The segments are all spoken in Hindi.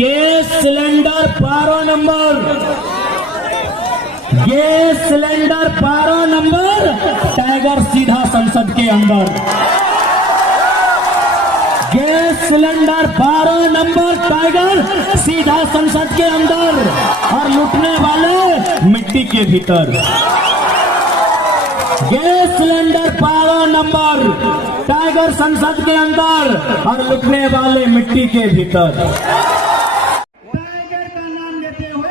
Gas cylinder 12 number, gas cylinder 12 number tiger सीधा संसद के अंदर। गैस सिलेंडर 12 नंबर टाइगर सीधा संसद के अंदर और लूटने वाले मिट्टी के भीतर। गैस सिलेंडर 12 नंबर टाइगर संसद के अंदर और लूटने वाले मिट्टी के भीतर। टाइगर का नाम लेते हुए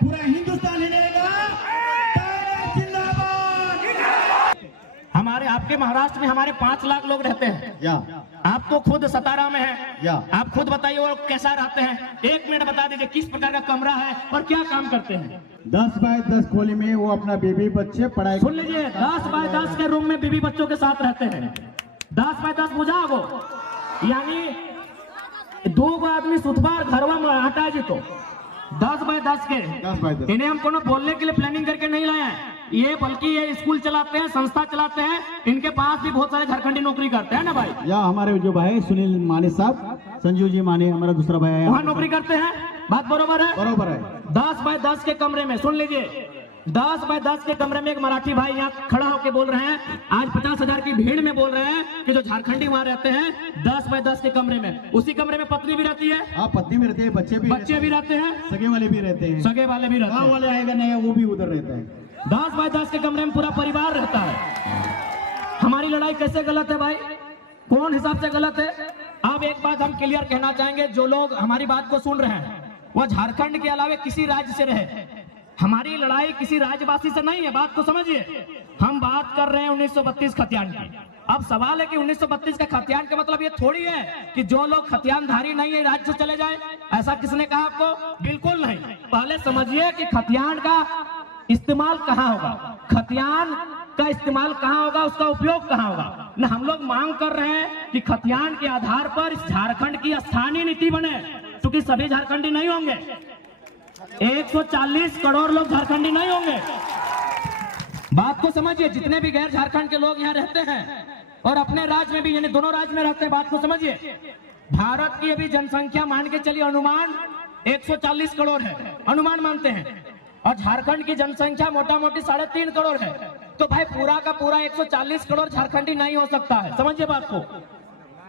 पूरा हिंदुस्तान हिलेगा। टाइगर जिंदाबाद। हमारे आपके महाराष्ट्र में हमारे 5 लाख लोग रहते हैं। या आप तो खुद सतारा में हैं। या आप खुद बताइए वो कैसा रहते हैं। 1 मिनट बता दीजिए किस प्रकार का कमरा है और क्या काम करते हैं। 10 बाय 10 खोली में वो अपना बेबी बच्चे पढ़ाई। सुन लीजिए, 10 बाय 10 के रूम में बीवी बच्चों के साथ रहते हैं। 10 बाय 10 बुझा वो, यानी 2 आदमी सुतबार घरवा में हटा जी तो 10 बाय 10 के। 10 बाय 10 इन्हें हम कोनो बोलने के लिए प्लानिंग करके नहीं लाए हैं ये, बल्कि ये स्कूल चलाते हैं, संस्था चलाते हैं। इनके पास भी बहुत सारे झारखंडी नौकरी करते हैं ना भाई। या हमारे जो भाई सुनील माने साहब, संजीव जी माने हमारा दूसरा भाई है, वहाँ नौकरी करते हैं। बात बरोबर है? बरोबर है। 10 बाय 10 के कमरे में सुन लीजिए, 10 बाय 10 के कमरे में एक मराठी भाई यहाँ खड़ा होकर बोल रहे हैं, आज 50,000 की भीड़ में बोल रहे हैं कि जो झारखंडी वहाँ रहते हैं 10 बाय 10 के कमरे में, उसी कमरे में पत्नी भी रहती है। हाँ, पत्नी भी रहते हैं, बच्चे भी रहते हैं, सगे वाले भी रहते हैं, सगे वाले भी रहते गाँव हैं। वाले आएगा नहीं वो भी उधर रहता है। 10 बाय 10 के कमरे में पूरा परिवार रहता है। हमारी लड़ाई कैसे गलत है भाई, कौन हिसाब से गलत है? अब एक बात हम क्लियर कहना चाहेंगे, जो लोग हमारी बात को सुन रहे हैं वह झारखंड के अलावा किसी राज्य से रहे। हमारी लड़ाई किसी राज्यवासी से नहीं है, बात को समझिए। हम बात कर रहे हैं 1932 खतियान की। अब सवाल है कि 1932 का खतियान का मतलब ये थोड़ी है कि जो लोग खतियानधारी नहीं है राज्य से चले जाए। ऐसा किसने कहा आपको? बिल्कुल नहीं। पहले समझिए कि खतियान का इस्तेमाल कहाँ होगा, खतियान का इस्तेमाल कहाँ होगा, उसका उपयोग कहाँ होगा। न हम लोग मांग कर रहे हैं कि खतियान के आधार पर इस झारखंड की स्थानीय नीति बने, क्योंकि सभी झारखंडी नहीं होंगे। 140 करोड़ लोग झारखंडी नहीं होंगे। बात को समझिए, जितने भी गैर झारखंड के लोग यहाँ रहते हैं और अपने राज्य में भी, यानी दोनों राज्य में रहते हैं, बात को समझिए। भारत की अभी जनसंख्या मान के चलिए अनुमान 140 करोड़ है, अनुमान मानते हैं, और झारखंड की जनसंख्या मोटा मोटी 3.5 करोड़ है। तो भाई पूरा का पूरा 140 करोड़ झारखंडी नहीं हो सकता है, समझिए बात को।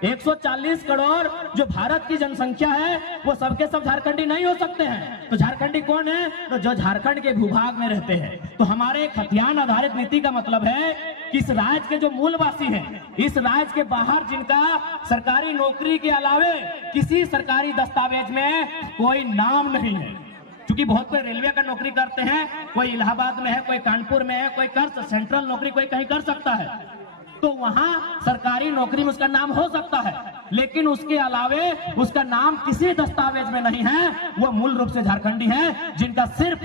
140 करोड़ जो भारत की जनसंख्या है वो सबके सब झारखंडी नहीं हो सकते हैं। तो झारखंडी कौन है? तो जो झारखंड के भूभाग में रहते हैं। तो हमारे खतियान आधारित नीति का मतलब है कि इस राज्य के जो मूलवासी हैं, इस राज्य के बाहर जिनका सरकारी नौकरी के अलावे किसी सरकारी दस्तावेज में कोई नाम नहीं है, क्योंकि बहुत कोई रेलवे का नौकरी करते हैं, कोई इलाहाबाद में है, कोई कानपुर में है, कोई कर सेंट्रल नौकरी कोई कहीं कर सकता है, तो वहां सरकारी नौकरी में उसका नाम हो सकता है, लेकिन उसके अलावे उसका नाम किसी दस्तावेज में नहीं है। वो मूल रूप से झारखंडी है, जिनका सिर्फ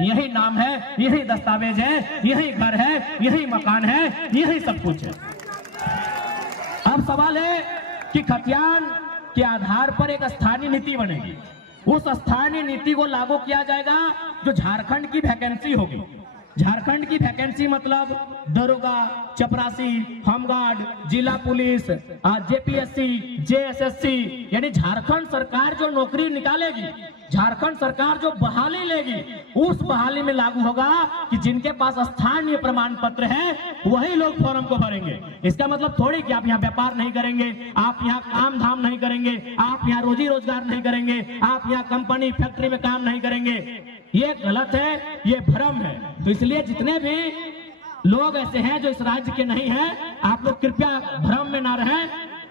यही नाम है, यही दस्तावेज है, यही घर है, यही मकान है, यही सब कुछ है। अब सवाल है कि खतियान के आधार पर एक स्थानीय नीति बनेगी। उस स्थानीय नीति को लागू किया जाएगा जो झारखंड की वैकेंसी होगी। झारखंड की वैकेंसी मतलब दरोगा, चपरासी, होमगार्ड, जिला पुलिस, जेपीएससी, जेएसएससी, यानी झारखंड सरकार जो नौकरी निकालेगी, झारखंड सरकार जो बहाली लेगी, उस बहाली में लागू होगा कि जिनके पास स्थानीय प्रमाण पत्र है वही लोग फॉर्म को भरेंगे। इसका मतलब थोड़ी कि आप यहाँ व्यापार नहीं करेंगे, आप यहाँ काम धाम नहीं करेंगे, आप यहाँ रोजी रोजगार नहीं करेंगे, आप यहाँ कंपनी फैक्ट्री में काम नहीं करेंगे। ये गलत है, ये भ्रम है। तो इसलिए जितने भी लोग ऐसे हैं जो इस राज्य के नहीं हैं, आप लोग कृपया भ्रम में ना रहें।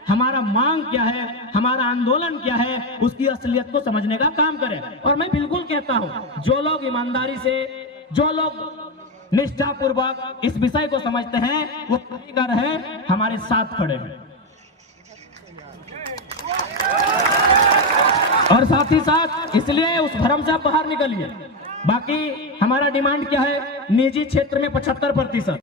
हमारा मांग क्या है, हमारा आंदोलन क्या है, उसकी असलियत को समझने का काम करें। और मैं बिल्कुल कहता हूं, जो लोग ईमानदारी से, जो लोग निष्ठापूर्वक इस विषय को समझते हैं, वो कर है हमारे साथ खड़े हैं। और साथ ही साथ इसलिए उस भ्रम से आप बाहर निकलिए। बाकी हमारा डिमांड क्या है? निजी क्षेत्र में 75%।